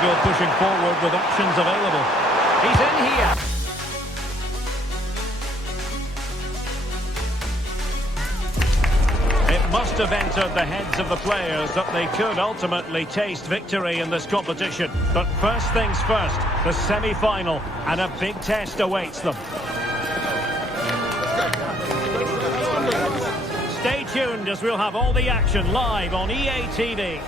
Portugal pushing forward with options available. He's in here. It must have entered the heads of the players that they could ultimately taste victory in this competition. But first things first, the semi-final, and a big test awaits them. Stay tuned as we'll have all the action live on EA TV.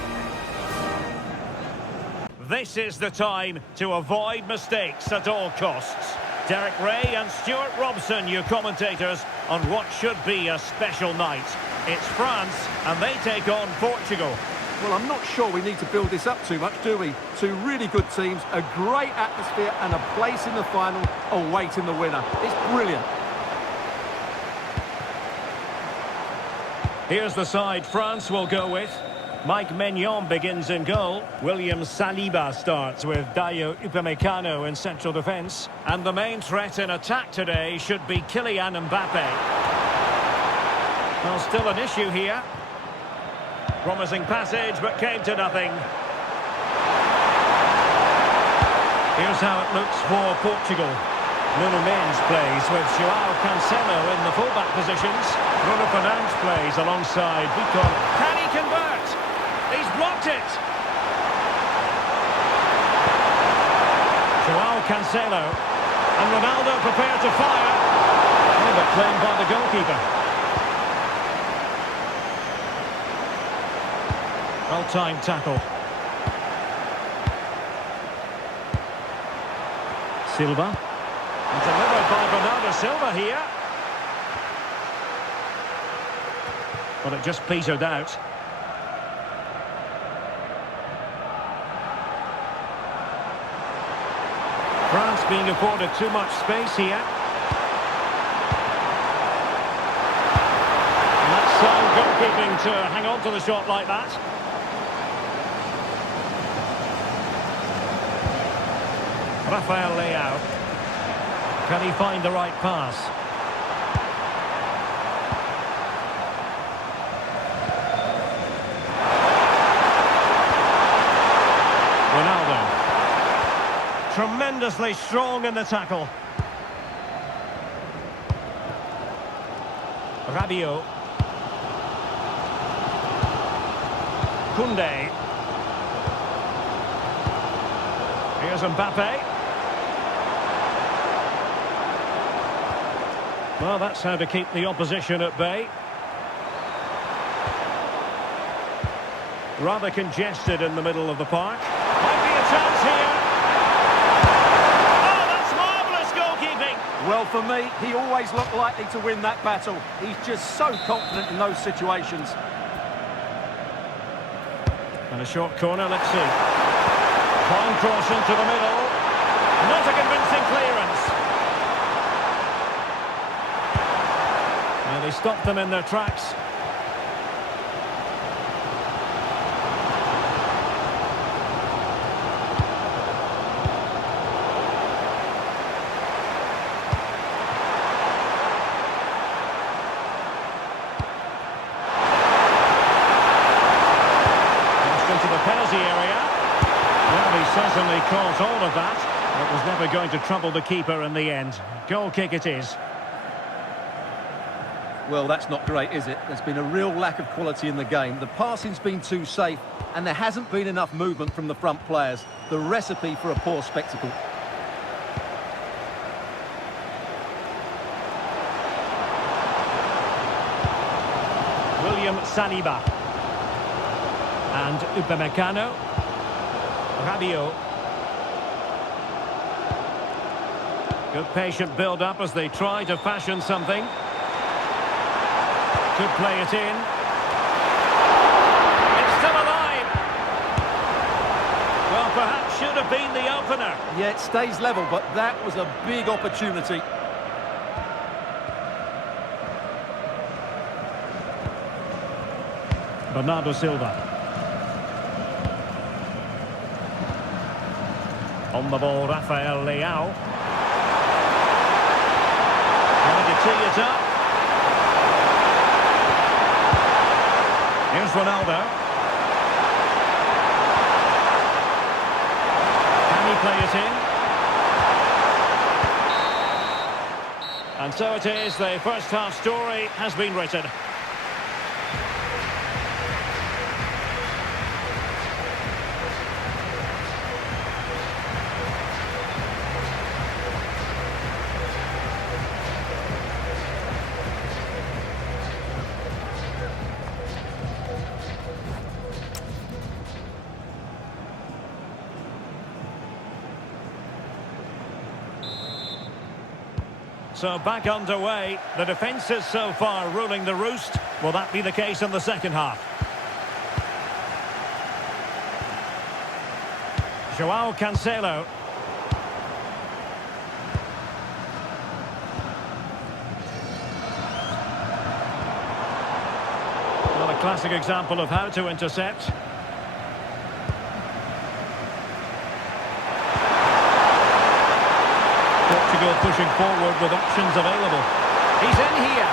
This is the time to avoid mistakes at all costs. Derek Ray and Stuart Robson, your commentators, on what should be a special night. It's France, and they take on Portugal. Well, I'm not sure we need to build this up too much, do we? Two really good teams, a great atmosphere, and a place in the final awaiting the winner. It's brilliant. Here's the side France will go with. Mike Maignan begins in goal. William Saliba starts with Dayo Upamecano in central defence. And the main threat in attack today should be Kylian Mbappé. Well, still an issue here. Promising passage, but came to nothing. Here's how it looks for Portugal. Nuno Mendes plays with João Cancelo in the fullback positions. Bruno Fernandes plays alongside Victor. Can he convert? He's blocked it. João Cancelo. And Ronaldo prepared to fire. Oh, but claimed by the goalkeeper. Well-timed tackle. Silva. And delivered by Bernardo Silva here. But it just petered out. France being afforded too much space here. And that's sound goalkeeping to hang on to the shot like that. Rafael Leao. Can he find the right pass? Ronaldo. Tremendously strong in the tackle. Rabiot. Koundé. Here's Mbappé. Well, that's how to keep the opposition at bay. Rather congested in the middle of the park. Might be a chance here. Oh, that's marvellous goalkeeping. Well, for me, he always looked likely to win that battle. He's just so confident in those situations. And a short corner, let's see. Fine cross into the middle. Not a convincing clearance. They stopped them in their tracks. Crossed into the penalty area. Well, he certainly caught all of that. It was never going to trouble the keeper in the end. Goal kick it is. Well, that's not great, is it? There's been a real lack of quality in the game. The passing's been too safe, and there hasn't been enough movement from the front players. The recipe for a poor spectacle. William Saliba. And Upamecano. Rabiot. Good patient build-up as they try to fashion something. Could play it in. It's still alive. Well, perhaps should have been the opener. Yeah, it stays level, but that was a big opportunity. Bernardo Silva. On the ball, Rafael Leao. Trying to tee it up. Here's Ronaldo. play it in. And so it is, the first half story has been written. So back underway. The defences so far ruling the roost. Will that be the case in the second half? Joao Cancelo. Well, a classic example of how to intercept. Portugal pushing forward with options available. He's in here.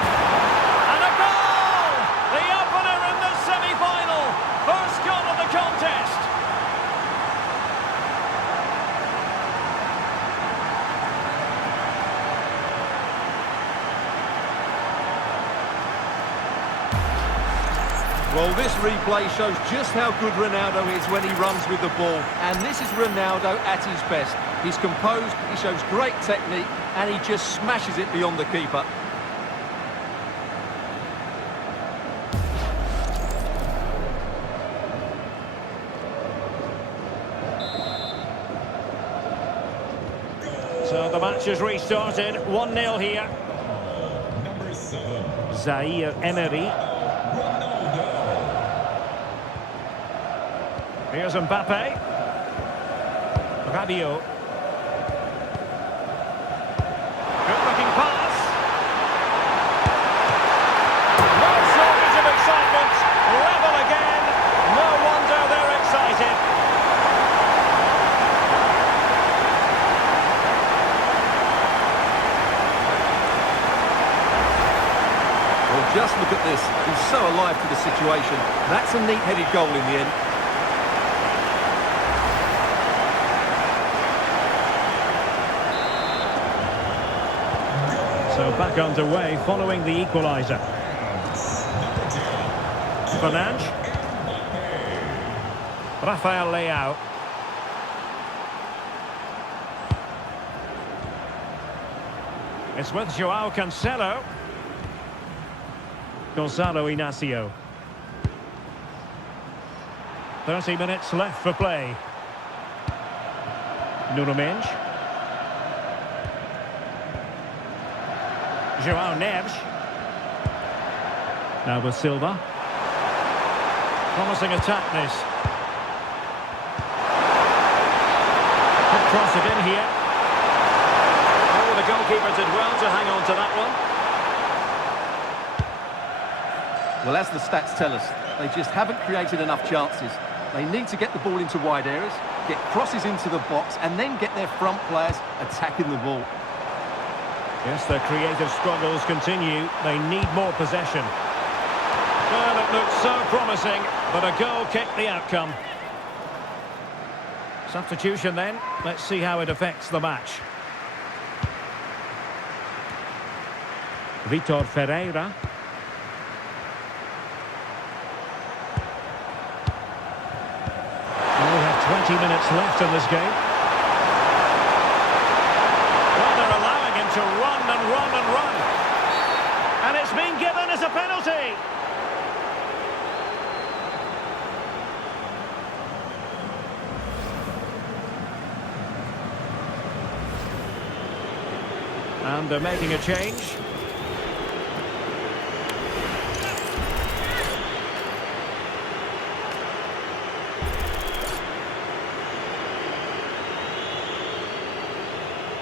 And a goal! The opener in the semi-final. First goal of the contest. Well, this replay shows just how good Ronaldo is when he runs with the ball. And this is Ronaldo at his best. He's composed, he shows great technique, and he just smashes it beyond the keeper. So the match has restarted. 1-0 here. Number 7. Zaire Emery. Here's Mbappé. Rabiot. Good-looking pass. No shortage of excitement. Level again. No wonder they're excited. Well, just look at this. He's so alive to the situation. That's a neat-headed goal in the end. So back underway following the equaliser. Fernandes. Rafael Leao. It's with Joao Cancelo. Gonzalo Inacio. 30 minutes left for play. Nuno Mendes. Joao Neves. Now with Silva. Promising attack this. Could cross it in here. Oh, the goalkeeper did well to hang on to that one. Well, as the stats tell us, they just haven't created enough chances. They need to get the ball into wide areas, get crosses into the box, and then get their front players attacking the ball. Yes, their creative struggles continue. They need more possession. Well, it looked so promising, but a goal kicked the outcome. Substitution then. Let's see how it affects the match. Vitor Ferreira. We have 20 minutes left in this game. Well, they're allowing him to run and run and run. And it's been given as a penalty. And they're making a change.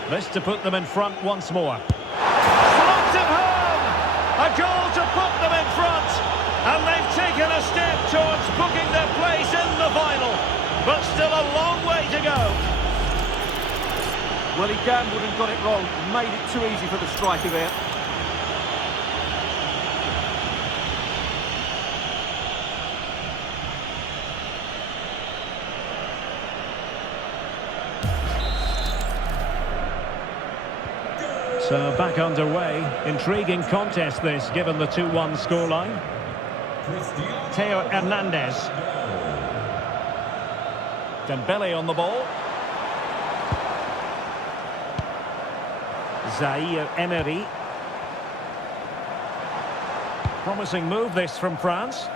This to put them in front once more. Slots it home! A goal to put them in front! And they've taken a step towards booking their place in the final. But still a long way to go. Well, he gambled and got it wrong. Made it too easy for the striker there. So back underway. Intriguing contest this, given the 2-1 scoreline. Theo Hernandez. Dembele on the ball. Zaire Emery. Promising move this from France.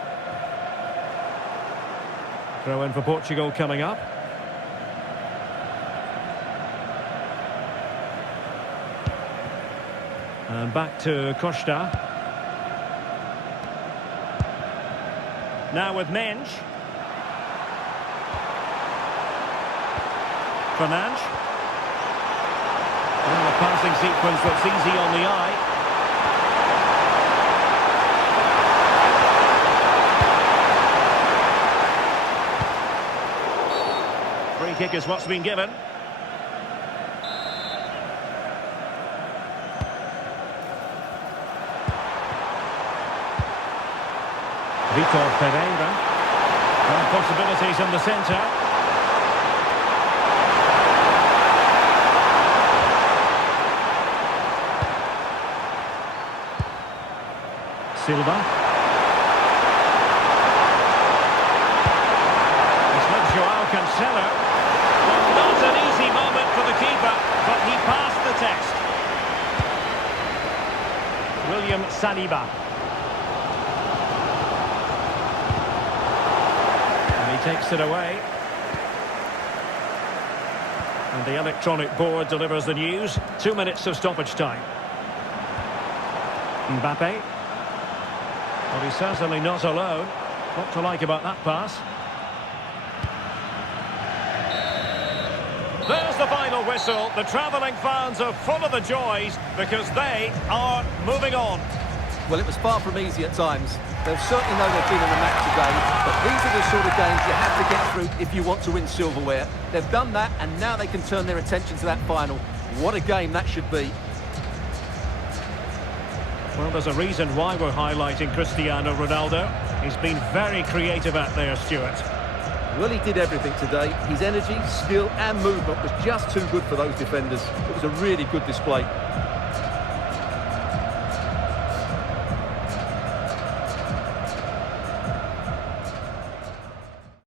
Throw in for Portugal coming up. And back to Costa. Now with Mensch. Fernandes. And a passing sequence that's easy on the eye. Free kick is what's been given. Vitor Pereira. And possibilities in the centre. Silva. It's with Joao Cancelo. Well, not an easy moment for the keeper, but he passed the test. William Saliba. Takes it away. And the electronic board delivers the news. 2 minutes of stoppage time. Mbappé. Well, he's certainly not alone. What to like about that pass? There's the final whistle. The travelling fans are full of the joys because they are moving on. Well, it was far from easy at times. They'll certainly know they've been in a match today, but these are the sort of games you have to get through if you want to win silverware. They've done that, and now they can turn their attention to that final. What a game that should be. Well, there's a reason why we're highlighting Cristiano Ronaldo. He's been very creative out there, Stuart. Well, he did everything today. His energy, skill and movement was just too good for those defenders. It was a really good display.